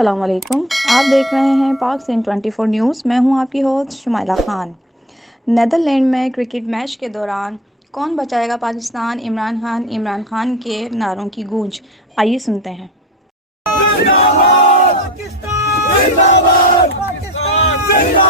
अस्सलाम वालेकुम। आप देख रहे हैं पाक सिंह 24 न्यूज़। मैं हूं आपकी होस्ट शुमाइला खान। नेदरलैंड में क्रिकेट मैच के दौरान कौन बचाएगा पाकिस्तान, इमरान खान के नारों की गूंज। आइए सुनते हैं। जिंदाबाद पाकिस्तान, जिंदाबाद पाकिस्तान, जिंदाबाद